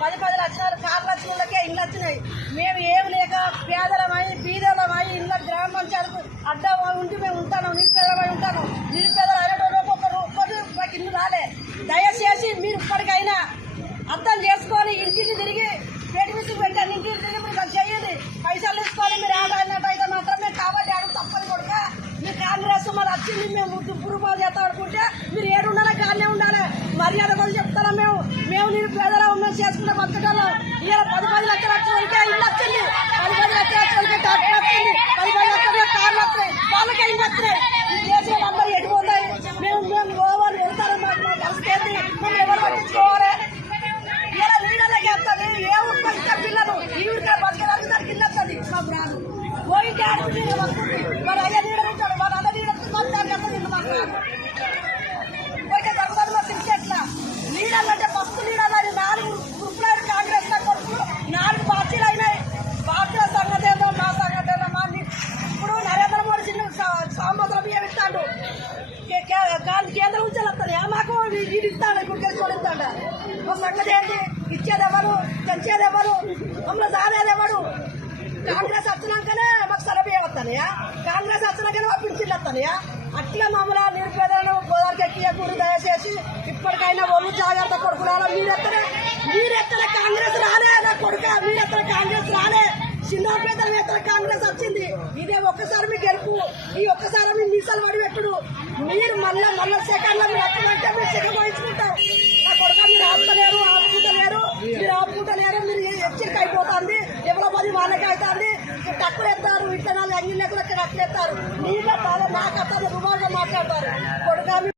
10 లక్షలు కార్లు వచ్చినకే ఇళ్ళు వచ్చినాయి. మేము ఏమి లేక పేదలమై బీదలమై ఇళ్ళ గ్రామ పంచాయతీకు అడ్డా ఉండి మేము ఉంటాను, నిరుపేదలమై ఉంటాను. నిరుపేదలు అయిన ఒక్కొక్కరు మాకు ఇల్లు రాలే. దయచేసి మీరు ఇప్పటికైనా అర్థం చేసుకొని ఇంటికి తిరిగి పేట మిషన్ పెట్టండి. ఇంటికి తిరిగి మీరు చేయండి. పైసలు తీసుకొని మీరు ఆడాడినట్టయితే మాత్రమే కాబట్టి అడుగు తప్పని కొడుక. మీరు కాంగ్రెస్ మరి వచ్చింది మేము పురుమాలు చేస్తాం అనుకుంటే మీరు ఏడు ఉండాలి, కానే ఉండాలి. మర్యాద కూడా చెప్తారా మేము నేను పేదలా మేము చేసుకునే బతకటంలో ఇలా 10 లక్షల వరకే ఇల్లు వచ్చింది, 10 లక్షల వరకే డాక్టర్ వచ్చింది, 10 లక్షల కార్లు వస్తున్నాయి, వాళ్ళకే ఇల్లు వస్తున్నాయి. ఈ దేశం అందరూ ఎటుపోతాయి. మేము గోవాలు వెళ్తారని మాకు పరిస్థితి మేము ఎవరు పట్టించుకోవాలి. ఇలా నీళ్ళకి వస్తుంది. ఏ ఊరికి పిల్లలు ఈ ఊరికే బతకడానికి దానికి ఇల్లు వస్తుంది. మాకు రాదు పోయి డాడీ వస్తుంది. మరి అయ్యా నీడ ఉంటాడు, వాళ్ళ అన్న నీడ ఇల్లు మాకు రాదు. పోయితే తగ్గుదల ఎట్లా లీడర్లంటే ఫస్ట్ లీడర్లు 4 గ్రూపులు కాంగ్రెస్ కొడుకులు 4 పార్టీలు అయినాయి. పార్టీల సంగతి ఏదో మా సంగతి ఏదో మా ఇప్పుడు నరేంద్ర మోడీ చిన్న సాంబద్ర బియ్యం ఇస్తాడు. కేంద్రం నుంచి వస్తాడు మాకు వీడు ఇస్తాడు. ఇప్పుడు తెలుసుకొని ఇస్తాడు. మా సంగతి ఏంటి? ఇచ్చేది ఎవరు, తెంచేది ఎవరు, మమ్మల్ని సాదేది ఎవరు? కాంగ్రెస్ వచ్చినాకనే మాకు సరబియ్యం వస్తానయా? కాంగ్రెస్ వచ్చినాకనే మా పిడిచిల్లు వస్తానయా? అట్లా మమ్మల్ని నిరుపేదలను గోదావరికి ఎక్కియకూరు. దయచేసి ఇప్పటికైనా ఒళ్ళు జాగ్రత్త కొడుకురాలా. మీరెత్తన కాంగ్రెస్ రాలే నా కొడుక, మీరెత్తన కాంగ్రెస్ రాలే. చిన్నపేదల ఎత్తన కాంగ్రెస్ వచ్చింది. ఇదే ఒక్కసారి మీ గెలుపు. ఈ ఒక్కసారి మీ మీసాలు పడి పెట్టుడు. మీరు మళ్ళా సెకండ్ లో మీరు ఎక్కడంటే మీరు సెకండ్ వహించుకుంటారు. నా కొడుక మీరు ఆపుతలేరు, మీరు ఆపుకుంటలేరు. మీరు హెచ్చరిక అయిపోతుంది. ఎవరో 10 వాళ్ళకి అవుతుంది. టక్కులు ఎత్తారు. ఇట్లా 4 అంగిళ్ళకు టక్కులు ఎత్తారు. నీళ్ళ నా కథ రుమాలుగా మాట్లాడతారు కొడుక.